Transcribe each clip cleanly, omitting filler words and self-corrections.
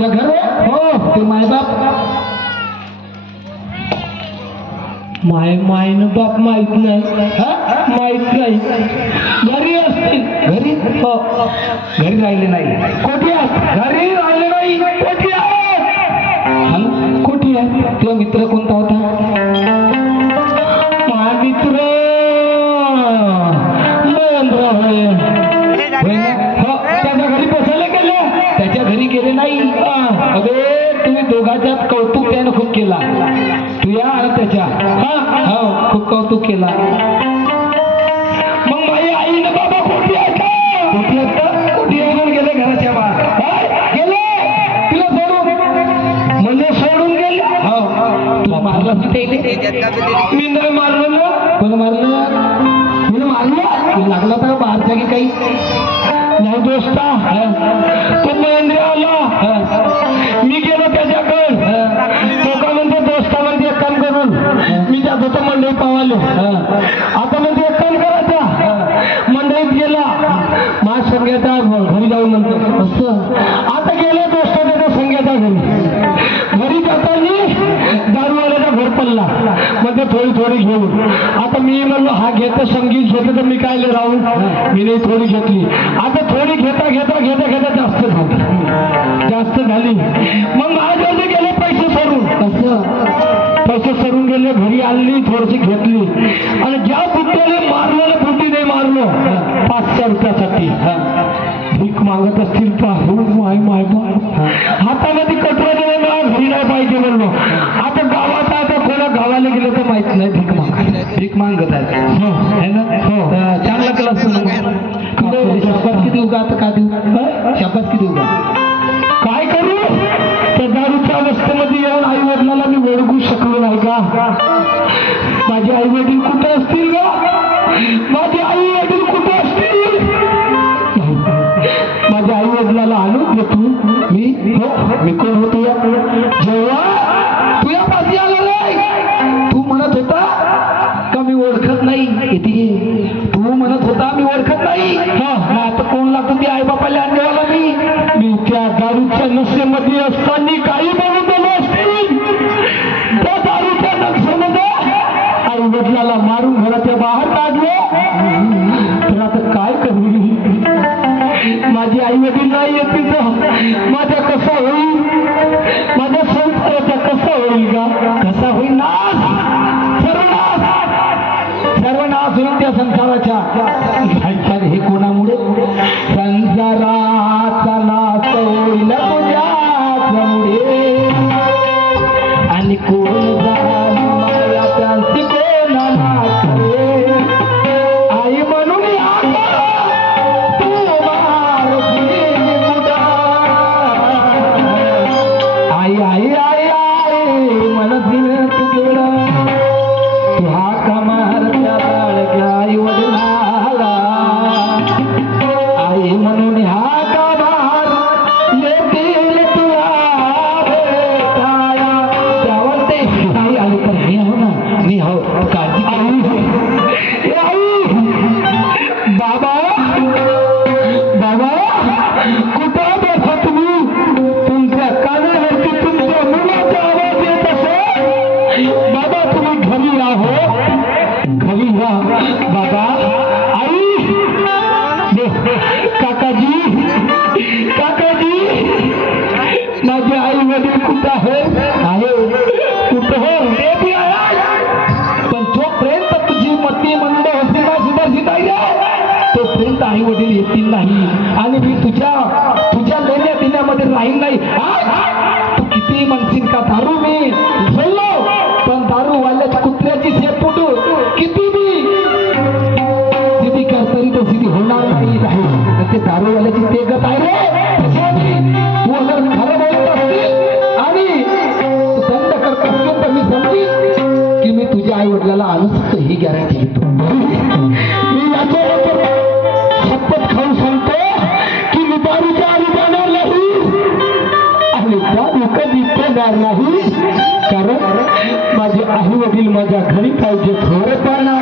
त्या घर हो ते मायबाप मायन बाप माहित नाही माहित नाही घरी असतील घरी हो घरी राहिले नाही कोठी घरी राहिले नाही कोठी आहे कोठी आहे तुझा मित्र कोणता होता माझा मित्र महेंद्र होय त्याच्या घरी बसायला गेले त्याच्या घरी गेले नाही अरे तुम्ही दोघांच्यात कौतुक त्यानं खूप केला तुया आणि त्याच्या हो खूप कौतुक केला मग माझी आई ना बाबा कोठी आहेत कोठी येऊन गेले घराच्या बाहेर गेले तुला सोडून म्हणजे सोडून गेले हो तुला मारलं मी नाही मारलं ना कोण मारलं मी मारलं लागला तर बाहेरचा की काही नाही दोस्ता तो महेंद्र आला मी गेलो त्याच्याकडे लोका म्हणते दोस्ता म्हणते एक काम करून मी जात होतो मंडळी पावालो आता म्हणते एक काम करायचा मंडळीत गेला माझ संघ्याचा घरी जाऊन म्हणतो असं आता गेले दोस्ता त्याच्या संघ्याचा घरी जाताना दारूवाल्याचा घर पडला म्हणजे थोडी घेऊन आता मी म्हणलो हा घेतो संगीत घेतलं तर मी काय राहू मी नाही थोडी घेतली आता थोडी घेता जास्त झाली मग माझ्याकडे गेले पैसे सरून कसं पैसे सरून गेले घरी आणली थोडीशी घेतली आणि ज्या बुट्ट्याने मारलं बुट्टी नाही मारलो 500 रुपयासाठी भीक मागत असतील माय हातामध्ये कटोरा घरी नाही पाहिजे म्हणलो आता गावात आता कोणा गावाला गेलं तर माहित नाही भीक मागत आहे ना चांगला क्लास शाबास किती उगा आता का देऊ शाबास किती उगा काय करू त्या दारूच्या अवस्थेमध्ये येऊन आई वडिलांना मी ओळखू शकलो नाही का माझे आई वडील कुठे असतील का माझे आई वडील कुठे असतील माझ्या आई वडिलाला आणून देतो मी कोण होतो जेव्हा तुझ्या पाठी आला नाही तू म्हणत होता का मी ओळखत नाही तू म्हणत होता मी ओळखत नाही आता कोण लागतो ती आई बापाला आणण्याला मी त्या दारूच्या नशेमध्ये असताना काही बघितलं असतील त्या दारूच्या नशेमध्ये आई वडिलाला मारून घराच्या बाहेर काढलं तर आता काय करू माझी आई वडील नाही येतील तर माझ्या कसा होईल माझ्या संसाराचा कसा होईल का कसा होईल नाश सर्वनाश होईल त्या संसाराच्या हे कोणामुळे संसाराचा नाश होईल तुझ्यामुळे आणि कोण मला त्यांची कोणाला आई म्हणून आई वडील येतील नाही आणि मी तुझ्या लेण्या देण्यामध्ये राहील नाही तू किती म्हणशील का दारू मी झोललो पण दारू वाल्याच्या कुत्र्याची सेप फुटू किती सिद्धी कर तरी तो सिद्धी होणार नाही ते दारूवाल्याची ते गत आहे रे तू अगर खरं बोलत असतील आणि दंड करत असतील तर मी समजेल की मी तुझ्या आई वडिलाला आणू शकतो ही गॅरंटी घेतो मी याच्या शपथ खाऊन सांगतो की मी दारूच्या आधी जाणार नाही आणि दारू कधी पेणार नाही कारण माझे आई वडील माझ्या घरी पाहिजे थोडेपणा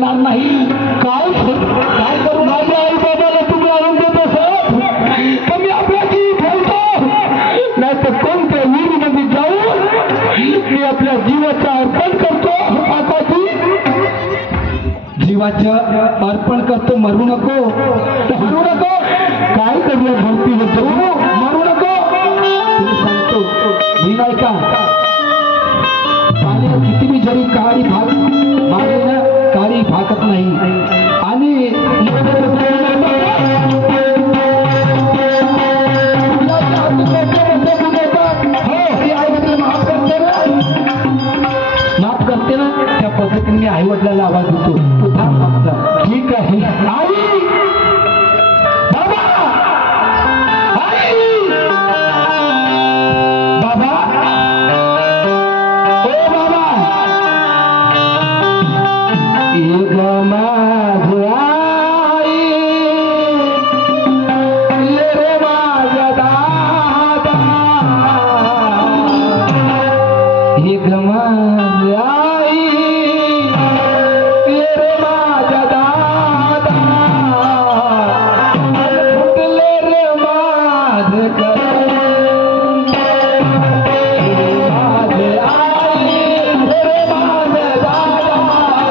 सोडणार नाही. काय काय करू? माझ्या आई बाबाला तुम्ही आणून देतो सर, तर मी आपला जीव ठेवतो, नाही तर कोणत्या विहिरीमध्ये जाऊन मी आपल्या जीवाचं अर्पण करतो. काकाजी जीवाचं अर्पण करतो. मरू नको, मरू नको. काय करूया भरतीवर जाऊ, मरू नको. तुम्ही सांगतो मी नाही का, पाण्यात किती मी जरी काळी भाग मारली ना, काळी भागत नाही. आणि माफ करते ना, त्या पद्धतीने मी आई वडिलांना आवाज देतो. ठीक आहे आई, बाबा, आई, बाबा, ओ बाबा, एक माझ आई, रे माझा दादा, एक माझ आई, रे माझा दादा, फुटले रे माझ कर, माझ आई, रे माझ दादा,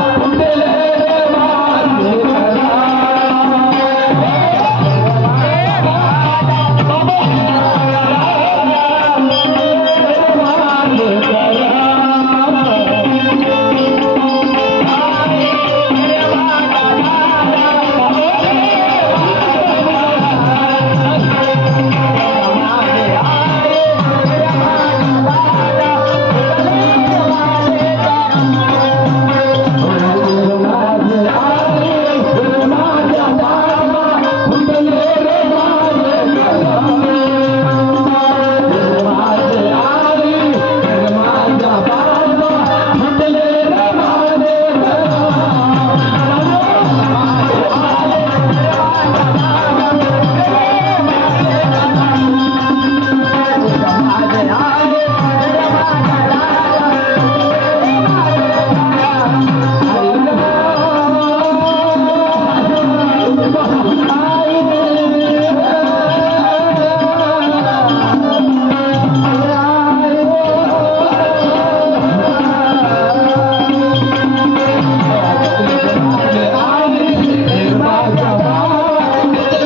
फुटले रे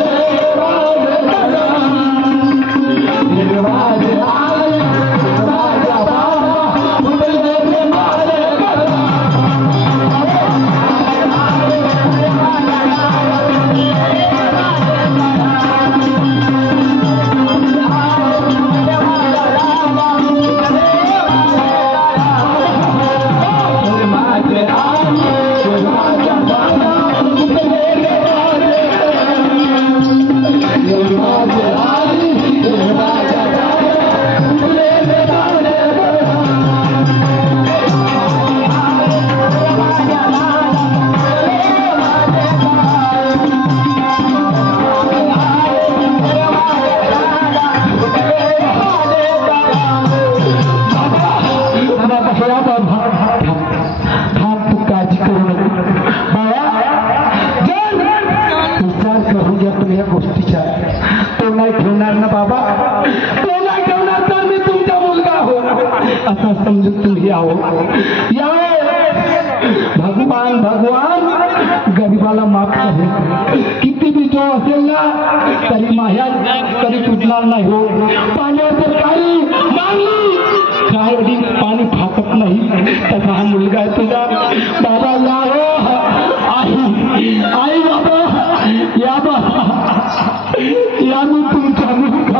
माझ असा समजून तुम्ही या भगवान भगवान गरीबाला माफ करेल. किती बी जो असेल ना तरी माझ्या कधी तुटणार नाही हो. पाण्याचं काही मागली काय पाणी फाकत नाही. तसा हा मुलगा आहे तुझा. बाबा या हो, आई आई बाबा या बाबा या. मी तुमच्या मुलगा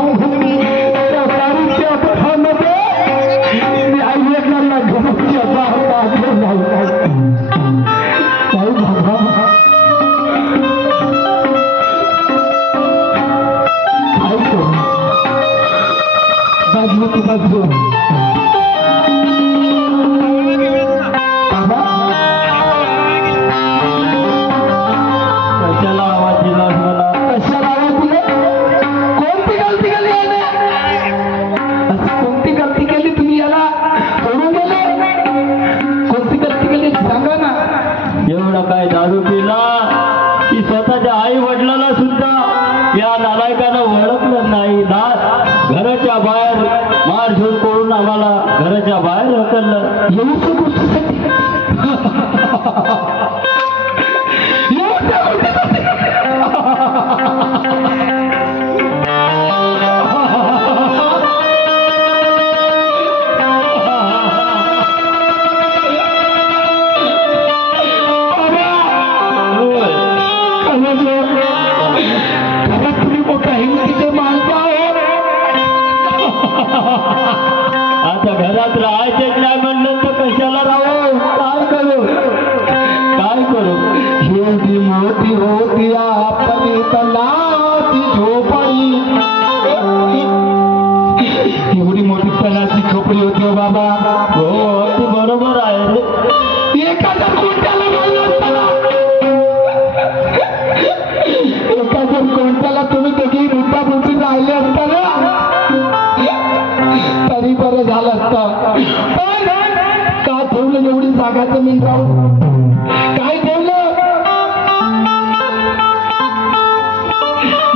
काय दारू पिला की स्वतःच्या आई वडिलांना सुद्धा या नालायकानं ओळखलं नाही ना. घराच्या बाहेर मारझोड करून आम्हाला घराच्या बाहेर हकललं. एवढ्या गोष्टीसाठी एवढ्या गोष्टीसाठी तुम्ही मोठा हिंदीचे माणसं आहोत. आता घरात राहायचेच नाही म्हणलं तर कशाला राहू. काय करू काय करू. एवढी मोठी होती आपली तलाची झोपडी. एवढी मोठी तलाची झोपडी होती हो बाबा. हो अगदी बरोबर आहे रे. एखाद्या कोणत्याला बोललो असताना एखाद्या कोणत्याला तुम्ही दोघी मुद्दा बुद्धी राहिले असताना तरी बरं झालं असतं. का ठेवलं एवढी जागा जमीन राहून. काय ठेवलं.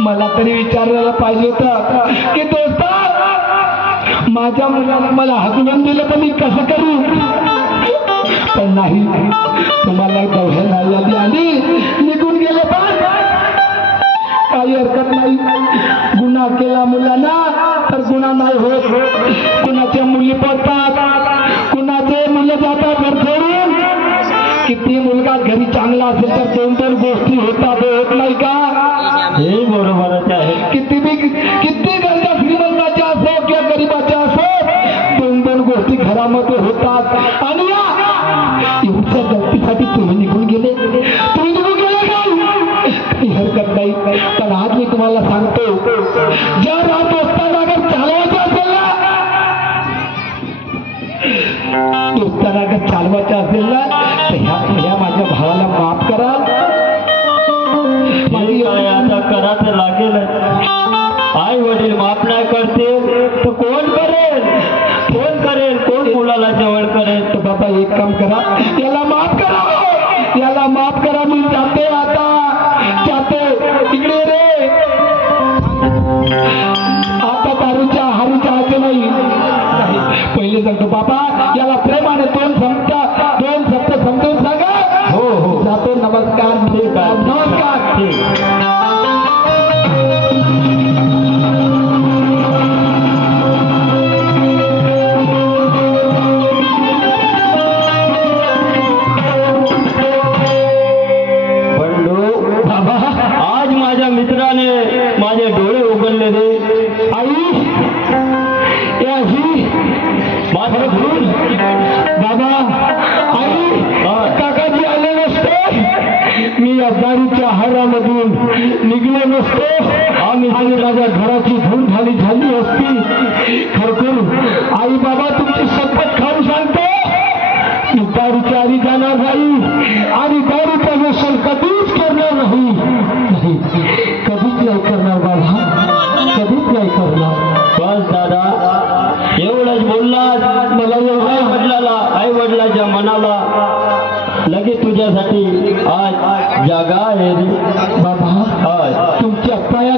मला तरी विचारायला पाहिजे होतं की दोस्त माझ्या मुलाला मला हकलून दिलं तर मी कसं करू. पण नाही तुम्हाला दौह्या नाही आली निघून गेले. पण काही हरकत नाही. गुन्हा केला मुलांना तर गुन्हा नाही होत. कुणाच्या मुली पडतात कुणाचे मुलं जातात घर सोडून. किती मुलगा घरी चांगला असेल तर दोन दोन गोष्टी होतात होत नाही का. हे बरोबरच आहे. किती गरजा श्रीमंताच्या असो किंवा गरीबाच्या असो दोन दोन गोष्टी घरामध्ये होतात. आणि या एवढ्या गलतीसाठी तुम्ही निघून गेले. तुम्ही निघून गेले काही हरकत नाही. पण आज मी तुम्हाला सांगतो ज्या रात असताना अगर चालवायचं असेल ना दोस्ताना अगर चालवायचं असेल ना तर ह्या माझ्या भावाला माफ करा. माझी आता करा तर लागेल. आई वडील माफ नाही करतील तर कोण करेल. कोण करेल. कोण मुलाला जवळ करेल. तर बाबा एक काम करा याला माफ करा. याला माफ करा. मी जाते आता जाते. इकडे रे आता दारूच्या हारूच्या हाते नाही. पहिले सांगतो बाबा याला प्रेमाने दोन शब्द समजून सांगा. हो हो जातो. नमस्कार. नमस्कार. आज माझ्या मित्राने माझे डोळे उघडले रे. आई याही माझ्या घरून बाबा आई काकाजी आले नसते मी या दारूच्या हारामधून निघलो नसतो. आणि माझ्या घराची धूम झाली असती. खरखर आई बाबा तुमची शपथ खाऊन सांगतो मी दारूच्या आधी जाणार नाही आणि दारूचा व्यसन कधीच करणार नाही. कधीच नाही करणार बाबा. कधीच नाही करणार. बस दादा एवढंच बोलला. मला आई वडिलाच्या मनाला लगेच तुझ्यासाठी आज जागा आहे रे बाबा. तुमच्या पाया